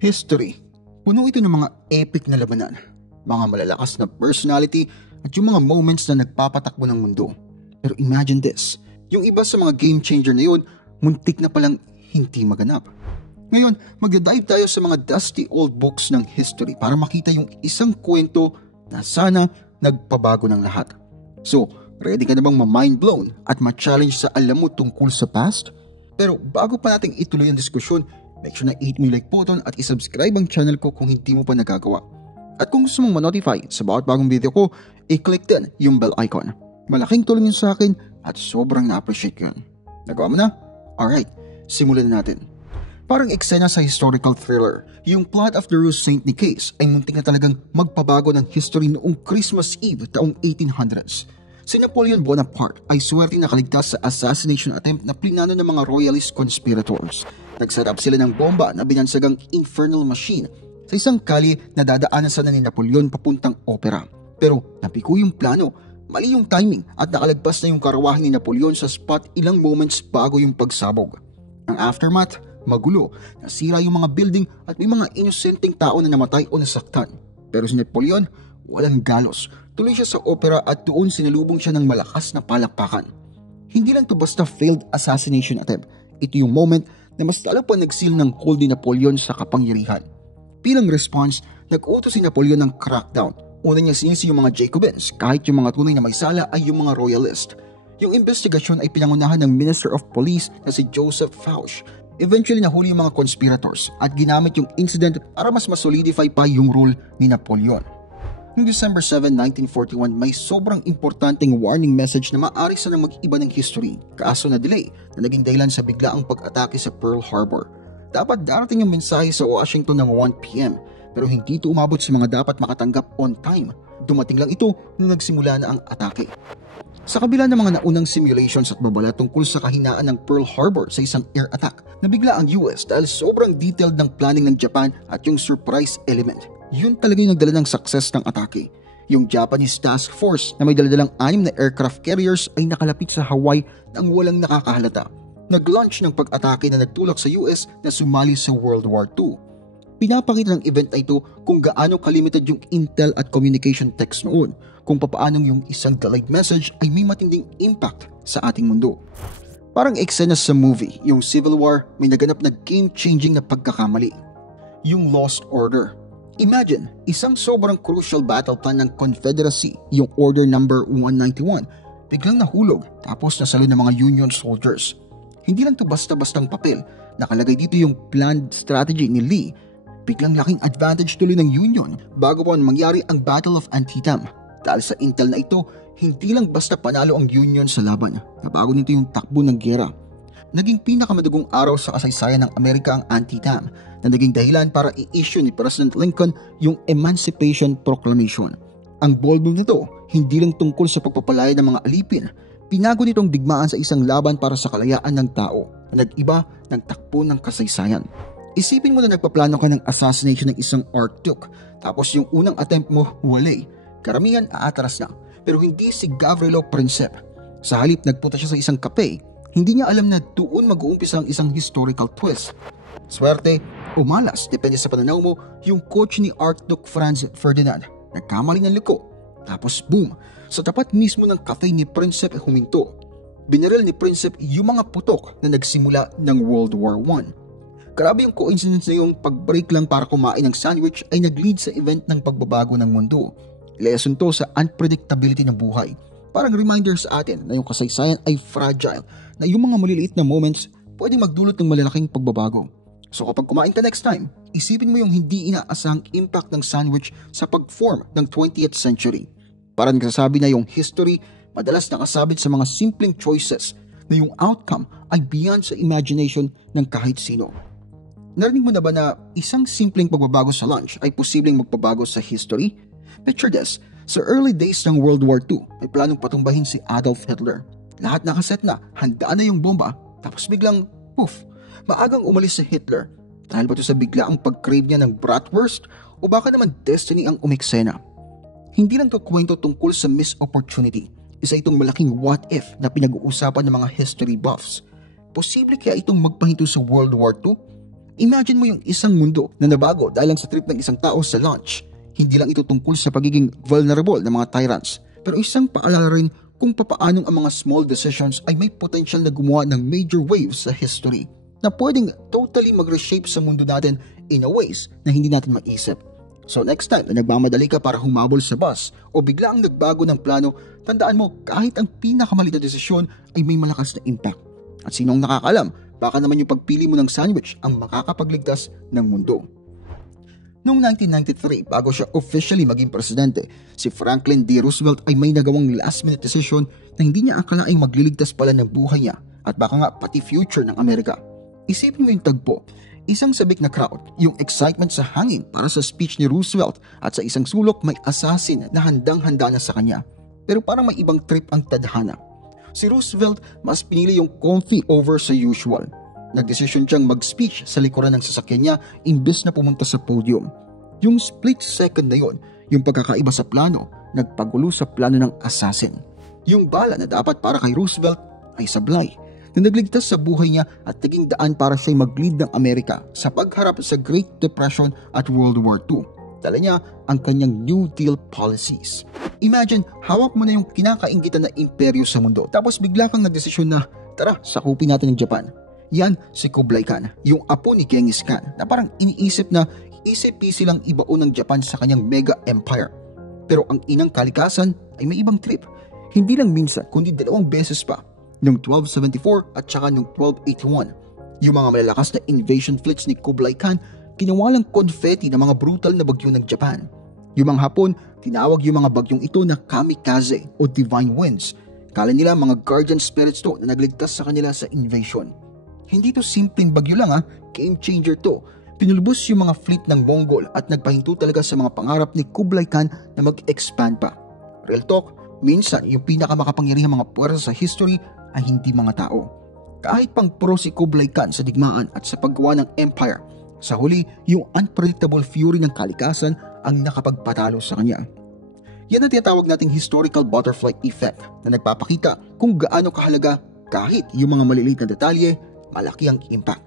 History. Puno ito ng mga epic na labanan, mga malalakas na personality at yung mga moments na nagpapatakbo ng mundo. Pero imagine this, yung iba sa mga game changer na yun, muntik na palang hindi maganap. Ngayon, magda-dive tayo sa mga dusty old books ng history para makita yung isang kwento na sana nagpabago ng lahat. So, ready ka na bang ma-mind blown at ma-challenge sa alam mo tungkol sa past? Pero bago pa nating ituloy ang diskusyon, make sure na hit mo yung like button at isubscribe ang channel ko kung hindi mo pa nagagawa. At kung gusto mong ma-notify sa bawat bagong video ko, i-click din yung bell icon. Malaking tulong yun sa akin at sobrang na-appreciate ko yun. Nagawa mo na? Alright, simulan na natin. Parang eksena sa historical thriller, yung plot of the Ruse St. Nicaise ay muntik na talagang magpabago ng history noong Christmas Eve taong 1800s. Si Napoleon Bonaparte ay swerte nakaligtas sa assassination attempt na plinano ng mga royalist conspirators. Nagset-up sila ng bomba na binansagang Infernal Machine sa isang kalye na dadaanan sana ni Napoleon papuntang opera. Pero napiko yung plano, mali yung timing at nakalagpas na yung karawahan ni Napoleon sa spot ilang moments bago yung pagsabog. Ang aftermath, magulo, nasira yung mga building at may mga inosenteng tao na namatay o nasaktan. Pero si Napoleon, walang galos. Tuloy siya sa opera at doon sinalubong siya ng malakas na palakpakan. Hindi lang to basta failed assassination attempt. Ito yung moment na mas lalo pa nagsil ng hold ni Napoleon sa kapangyarihan. Bilang response, nag-utos si Napoleon ng crackdown. Una niya sinisi yung mga Jacobins kahit yung mga tunay na may sala ay yung mga royalist. Yung investigasyon ay pinangunahan ng Minister of Police na si Joseph Fauch. Eventually nahuli yung mga conspirators at ginamit yung incident para mas masolidify pa yung rule ni Napoleon. Noong December 7, 1941, may sobrang importanteng warning message na maaari sanang mag-iba ng history, kaso na delay na naging dahilan sa biglaang pag-atake sa Pearl Harbor. Dapat darating yung mensahe sa Washington ng 1 p.m. pero hindi ito umabot sa mga dapat makatanggap on time. Dumating lang ito nung nagsimula na ang atake. Sa kabila ng mga naunang simulations at babala tungkol sa kahinaan ng Pearl Harbor sa isang air attack, nabigla ang US dahil sobrang detailed ng planning ng Japan at yung surprise element. Yun talaga yung nagdala ng success ng atake. Yung Japanese task force na may daladalang 6 na aircraft carriers ay nakalapit sa Hawaii nang walang nakakahalata. Nag-launch ng pag-atake na nagtulak sa US na sumali sa World War II. Pinapakita ng event na ito kung gaano kalimited yung intel at communication text noon, kung papaanong yung isang delayed message ay may matinding impact sa ating mundo. Parang eksena sa movie, yung Civil War, may naganap na game-changing na pagkakamali. Yung Lost Order. Imagine, isang sobrang crucial battle plan ng Confederacy, yung Order Number 191, biglang nahulog tapos nasalo ng mga Union soldiers. Hindi lang to basta-bastang papel, nakalagay dito yung planned strategy ni Lee. Biglang laking advantage tuloy ng Union bago pa mangyari ang Battle of Antietam. Dahil sa intel na ito, hindi lang basta panalo ang Union sa laban, nabago nito yung takbo ng giyera. Naging pinakamadugong araw sa kasaysayan ng Amerika ang Antietam na naging dahilan para i-issue ni President Lincoln yung Emancipation Proclamation. Ang bold move nito, hindi lang tungkol sa pagpapalaya ng mga alipin, pinago nitong digmaan sa isang laban para sa kalayaan ng tao na nag-iba ng takbo ng kasaysayan. Isipin mo na nagpaplano ka ng assassination ng isang Archduke tapos yung unang attempt mo wali. Karamihan aatras na, pero hindi si Gavrilo Princip. Sa halip nagpunta siya sa isang kape. Hindi niya alam na doon mag-uumpisa ang isang historical twist. Swerte o malas, depende sa pananaw mo, yung coach ni Archduke Franz Ferdinand. Nagkamali ng liko. Tapos boom, sa tapat mismo ng cafe ni Princip huminto. Binaril ni Princip yung mga putok na nagsimula ng World War I. Grabe yung coincidence na yung pag-break lang para kumain ng sandwich ay nag-lead sa event ng pagbabago ng mundo. Lesson to sa unpredictability ng buhay. Parang reminder sa atin na yung kasaysayan ay fragile, na yung mga maliliit na moments pwedeng magdulot ng malalaking pagbabago. So kapag kumain ka next time, isipin mo yung hindi inaasahang impact ng sandwich sa pag-form ng 20th century. Parang nagsasabi na yung history madalas nakasabit sa mga simpleng choices na yung outcome ay beyond sa imagination ng kahit sino. Narinig mo na ba na isang simpleng pagbabago sa lunch ay posibleng magpabago sa history? Picture this, sa early days ng World War II, may planong patumbahin si Adolf Hitler. Lahat nakaset na, handa na yung bomba, tapos biglang, poof, maagang umalis si Hitler. Dahil ba ito sa biglaang pag-crave niya ng bratwurst o baka naman destiny ang umeksena? Hindi lang ito kwento tungkol sa missed opportunity. Isa itong malaking what if na pinag-uusapan ng mga history buffs. Posible kaya itong magpahinto sa World War II? Imagine mo yung isang mundo na nabago dahil lang sa trip ng isang tao sa lunch. Hindi lang ito tungkol sa pagiging vulnerable ng mga tyrants, pero isang paalala rin kung papaanong ang mga small decisions ay may potential na gumawa ng major waves sa history na pwedeng totally mag-reshape sa mundo natin in a ways na hindi natin maisip. So next time na nagmamadali ka para humabol sa bus o bigla ang nagbago ng plano, tandaan mo kahit ang pinakamaliit na desisyon ay may malakas na impact. At sinong nakakalam, baka naman yung pagpili mo ng sandwich ang makakapagligtas ng mundo. Noong 1993, bago siya officially maging presidente, si Franklin D. Roosevelt ay may nagawang last-minute decision na hindi niya akalaing magliligtas pala ng buhay niya at baka nga pati future ng Amerika. Isipin mo yung tagpo, isang sabik na crowd, yung excitement sa hangin para sa speech ni Roosevelt at sa isang sulok may assassin na handang-handa na sa kanya. Pero parang may ibang trip ang tadhana. Si Roosevelt mas pinili yung comfy over sa usual. Nagdesisyon siyang mag-speech sa likuran ng sasakyan niya imbes na pumunta sa podium. Yung split second na yon, yung pagkakaiba sa plano, nagpagulo sa plano ng assassin. Yung bala na dapat para kay Roosevelt ay sablay na nagligtas sa buhay niya at naging daan para siya'y mag-lead ng Amerika sa pagharap sa Great Depression at World War II. Dala niya ang kanyang New Deal policies. Imagine, hawak mo na yung kinakainggitan na imperyo sa mundo tapos bigla kang nagdesisyon na, tara, sakupin natin ang Japan. Yan si Kublai Khan, yung apo ni Genghis Khan na parang iniisip na easy-peasy lang ibaon ng Japan sa kanyang mega empire. Pero ang inang kalikasan ay may ibang trip. Hindi lang minsan kundi 2 beses pa. Noong 1274 at saka noong 1281. Yung mga malalakas na invasion fleets ni Kublai Khan ginawalang confetti ng mga brutal na bagyo ng Japan. Yung mga Hapon, tinawag yung mga bagyong ito na kamikaze o divine winds. Kala nila mga guardian spirits to na nagligtas sa kanila sa invasion. Hindi to simpleng bagyo lang game changer to. Pinulbos yung mga fleet ng Mongol at nagpahinto talaga sa mga pangarap ni Kublai Khan na mag-expand pa. Real talk, minsan yung pinakamakapangyarihang mga puwersa sa history ay hindi mga tao. Kahit pang pro si Kublai Khan sa digmaan at sa paggawa ng empire, sa huli yung unpredictable fury ng kalikasan ang nakapagpatalo sa kanya. Yan ang tinatawag nating historical butterfly effect na nagpapakita kung gaano kahalaga kahit yung mga maliliit na detalye, malaki ang impact.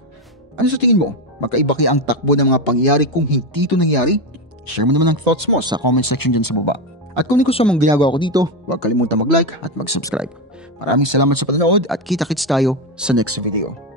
Ano sa tingin mo? Magkaiba kaya ang takbo ng mga pangyayari kung hindi ito nangyari? Share mo naman ang thoughts mo sa comment section dyan sa baba. At kung gusto mong ginagawa ko dito, huwag kalimutan mag-like at mag-subscribe. Maraming salamat sa panonood at kita-kits tayo sa next video.